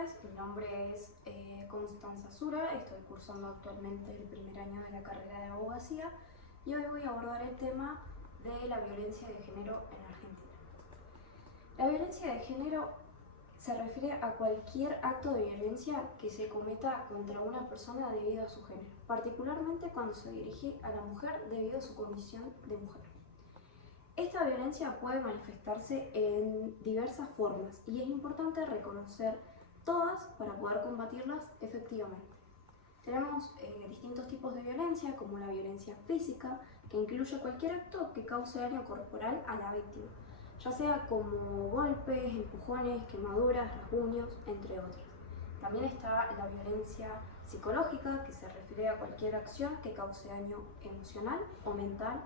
tardes, mi nombre es Constanza Sura, estoy cursando actualmente el primer año de la carrera de abogacía y hoy voy a abordar el tema de la violencia de género en Argentina. La violencia de género se refiere a cualquier acto de violencia que se cometa contra una persona debido a su género, particularmente cuando se dirige a la mujer debido a su condición de mujer. Esta violencia puede manifestarse en diversas formas y es importante reconocer todas para poder combatirlas efectivamente. Tenemos distintos tipos de violencia, como la violencia física, que incluye cualquier acto que cause daño corporal a la víctima, ya sea como golpes, empujones, quemaduras, rasguños, entre otras. También está la violencia psicológica, que se refiere a cualquier acción que cause daño emocional o mental.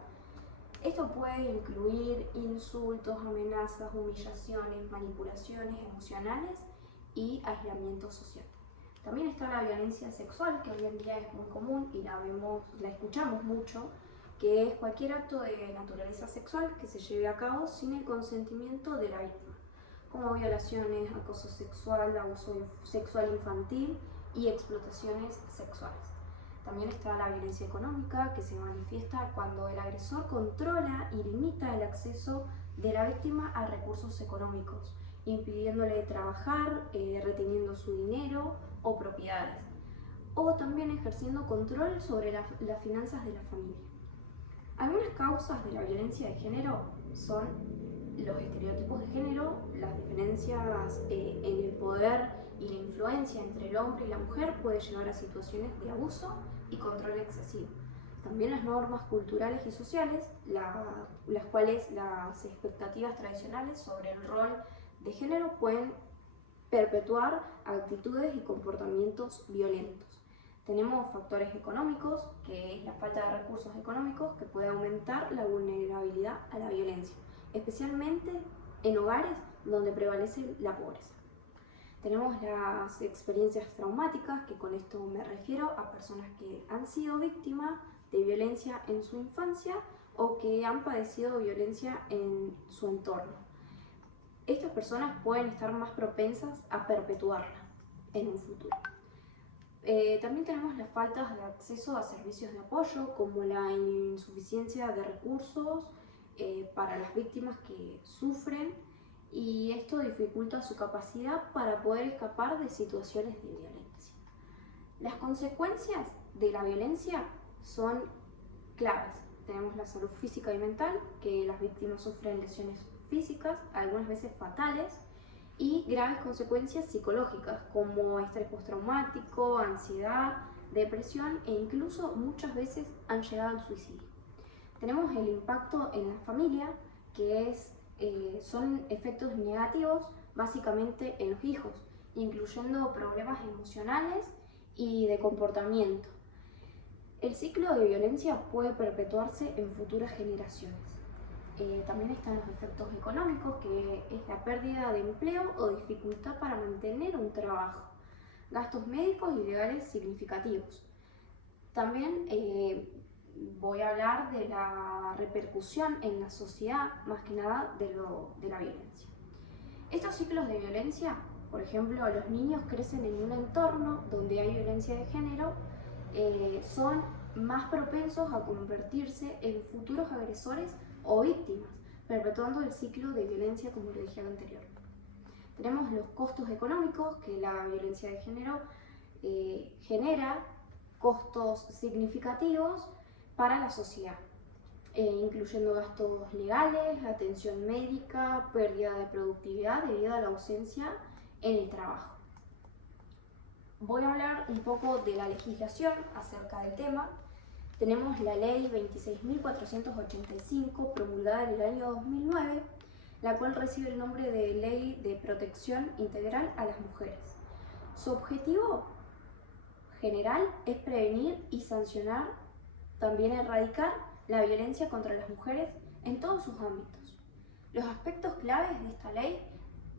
Esto puede incluir insultos, amenazas, humillaciones, manipulaciones emocionales y aislamiento social. También está la violencia sexual, que hoy en día es muy común y la escuchamos mucho, que es cualquier acto de naturaleza sexual que se lleve a cabo sin el consentimiento de la víctima, como violaciones, acoso sexual, abuso sexual infantil y explotaciones sexuales. También está la violencia económica, que se manifiesta cuando el agresor controla y limita el acceso de la víctima a recursos económicos, impidiéndole trabajar, reteniendo su dinero o propiedades, o también ejerciendo control sobre las finanzas de la familia. Algunas causas de la violencia de género son los estereotipos de género, las diferencias en el poder y la influencia entre el hombre y la mujer puede llevar a situaciones de abuso y control excesivo. También las normas culturales y sociales, las cuales las expectativas tradicionales sobre el rol de género pueden perpetuar actitudes y comportamientos violentos. Tenemos factores económicos, que es la falta de recursos económicos, que puede aumentar la vulnerabilidad a la violencia, especialmente en hogares donde prevalece la pobreza. Tenemos las experiencias traumáticas, que con esto me refiero a personas que han sido víctimas de violencia en su infancia o que han padecido violencia en su entorno. Estas personas pueden estar más propensas a perpetuarla en un futuro. También tenemos las faltas de acceso a servicios de apoyo, como la insuficiencia de recursos para las víctimas que sufren, y esto dificulta su capacidad para poder escapar de situaciones de violencia. Las consecuencias de la violencia son claves. Tenemos la salud física y mental, que las víctimas sufren lesiones físicas, algunas veces fatales, y graves consecuencias psicológicas como estrés postraumático, ansiedad, depresión e incluso muchas veces han llegado al suicidio. Tenemos el impacto en la familia, que son efectos negativos básicamente en los hijos, incluyendo problemas emocionales y de comportamiento. El ciclo de violencia puede perpetuarse en futuras generaciones. También están los efectos económicos, que es la pérdida de empleo o dificultad para mantener un trabajo, gastos médicos y legales significativos. También voy a hablar de la repercusión en la sociedad, más que nada de la violencia. Estos ciclos de violencia, por ejemplo, los niños crecen en un entorno donde hay violencia de género, son más propensos a convertirse en futuros agresores o víctimas, perpetuando el ciclo de violencia, como lo dije anteriormente. Tenemos los costos económicos, que la violencia de género genera costos significativos para la sociedad, incluyendo gastos legales, atención médica, pérdida de productividad debido a la ausencia en el trabajo. Voy a hablar un poco de la legislación acerca del tema. Tenemos la ley 26.485, promulgada en el año 2009, la cual recibe el nombre de Ley de Protección Integral a las Mujeres. Su objetivo general es prevenir y sancionar, también erradicar la violencia contra las mujeres en todos sus ámbitos. Los aspectos claves de esta ley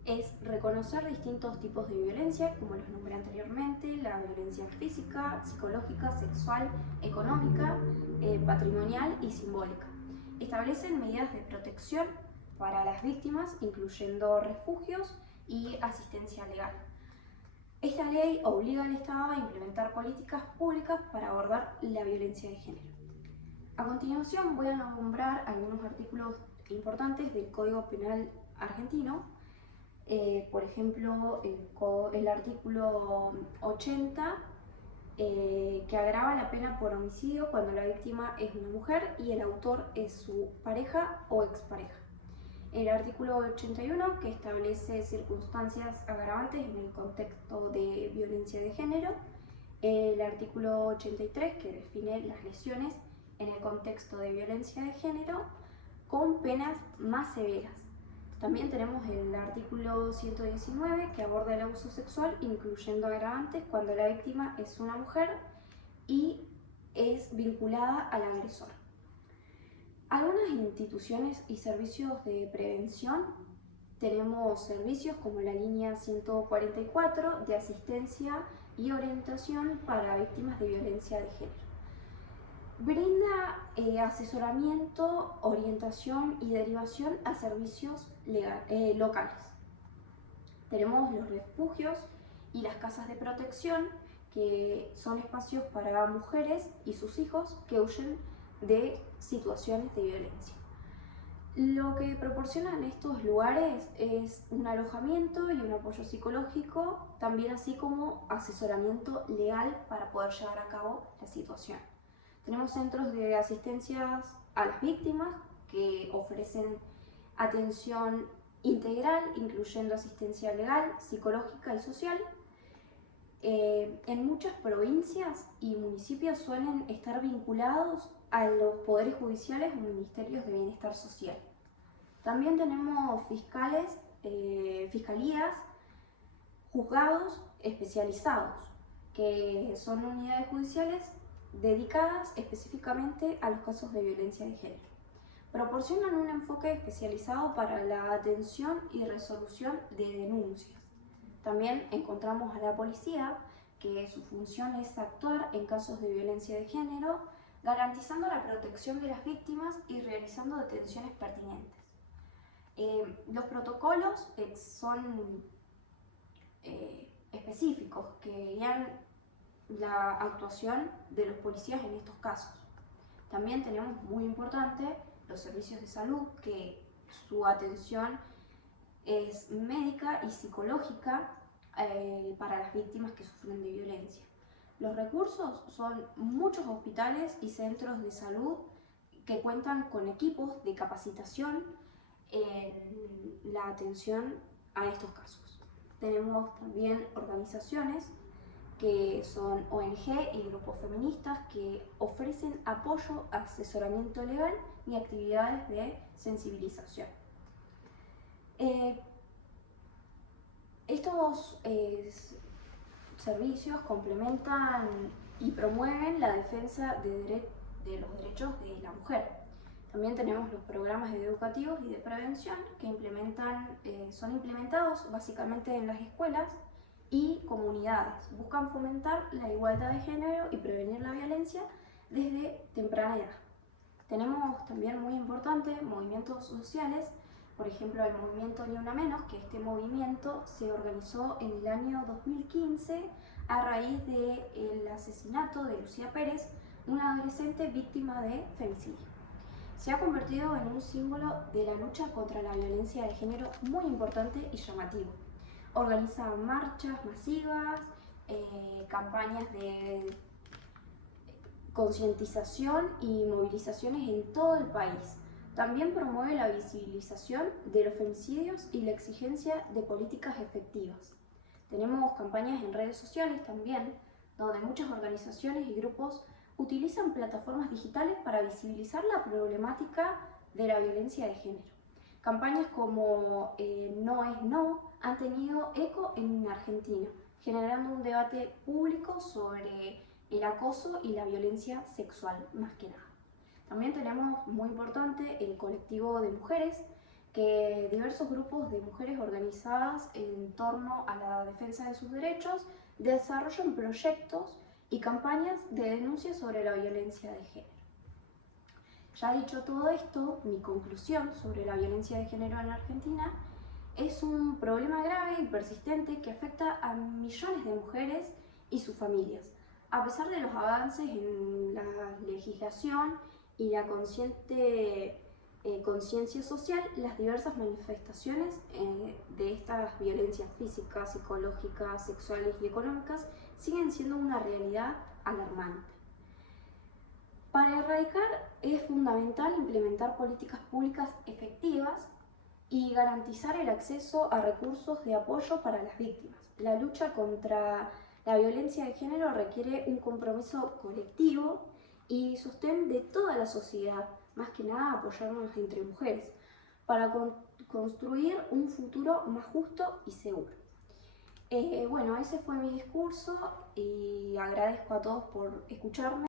es reconocer distintos tipos de violencia, como los nombré anteriormente: la violencia física, psicológica, sexual, económica, patrimonial y simbólica. Establecen medidas de protección para las víctimas, incluyendo refugios y asistencia legal. Esta ley obliga al Estado a implementar políticas públicas para abordar la violencia de género. A continuación voy a nombrar algunos artículos importantes del Código Penal argentino. Por ejemplo, el artículo 80, que agrava la pena por homicidio cuando la víctima es una mujer y el autor es su pareja o expareja. El artículo 81, que establece circunstancias agravantes en el contexto de violencia de género. El artículo 83, que define las lesiones en el contexto de violencia de género con penas más severas. También tenemos el artículo 119, que aborda el abuso sexual, incluyendo agravantes cuando la víctima es una mujer y es vinculada al agresor. Algunas instituciones y servicios de prevención. Tenemos servicios como la línea 144 de asistencia y orientación para víctimas de violencia de género. Brinda asesoramiento, orientación y derivación a servicios locales. Tenemos los refugios y las casas de protección, que son espacios para mujeres y sus hijos que huyen de situaciones de violencia. Lo que proporcionan estos lugares es un alojamiento y un apoyo psicológico, también así como asesoramiento legal para poder llevar a cabo la situación. Tenemos centros de asistencia a las víctimas que ofrecen atención integral, incluyendo asistencia legal, psicológica y social. En muchas provincias y municipios suelen estar vinculados a los poderes judiciales o ministerios de bienestar social. También tenemos fiscales, fiscalías, juzgados especializados, que son unidades judiciales dedicadas específicamente a los casos de violencia de género. Proporcionan un enfoque especializado para la atención y resolución de denuncias. También encontramos a la policía, que su función es actuar en casos de violencia de género, garantizando la protección de las víctimas y realizando detenciones pertinentes. Los protocolos son específicos que guían la actuación de los policías en estos casos. También tenemos, muy importante, los servicios de salud, que su atención es médica y psicológica para las víctimas que sufren de violencia. Los recursos son muchos hospitales y centros de salud que cuentan con equipos de capacitación en la atención a estos casos. Tenemos también organizaciones que son ONG y grupos feministas que ofrecen apoyo, asesoramiento legal y actividades de sensibilización. Estos servicios complementan y promueven la defensa de los derechos de la mujer. También tenemos los programas educativos y de prevención que son implementados básicamente en las escuelas y comunidades. Buscan fomentar la igualdad de género y prevenir la violencia desde temprana edad. Tenemos también, muy importante, movimientos sociales. Por ejemplo, el movimiento Ni Una Menos, que este movimiento se organizó en el año 2015 a raíz del asesinato de Lucía Pérez, una adolescente víctima de femicidio. Se ha convertido en un símbolo de la lucha contra la violencia de género muy importante y llamativo. Organiza marchas masivas, campañas de concientización y movilizaciones en todo el país. También promueve la visibilización de los femicidios y la exigencia de políticas efectivas. Tenemos campañas en redes sociales también, donde muchas organizaciones y grupos utilizan plataformas digitales para visibilizar la problemática de la violencia de género. Campañas como No es No han tenido eco en Argentina, generando un debate público sobre el acoso y la violencia sexual, más que nada. También tenemos, muy importante, el colectivo de mujeres, que diversos grupos de mujeres organizadas en torno a la defensa de sus derechos desarrollan proyectos y campañas de denuncia sobre la violencia de género. Ya dicho todo esto, mi conclusión sobre la violencia de género en Argentina Es un problema grave y persistente que afecta a millones de mujeres y sus familias. A pesar de los avances en la legislación y la conciencia social, las diversas manifestaciones de estas violencias físicas, psicológicas, sexuales y económicas siguen siendo una realidad alarmante. Para erradicar es fundamental implementar políticas públicas efectivas y garantizar el acceso a recursos de apoyo para las víctimas. La lucha contra la violencia de género requiere un compromiso colectivo y sostén de toda la sociedad, más que nada apoyarnos entre mujeres, para construir un futuro más justo y seguro. Bueno, ese fue mi discurso y agradezco a todos por escucharme.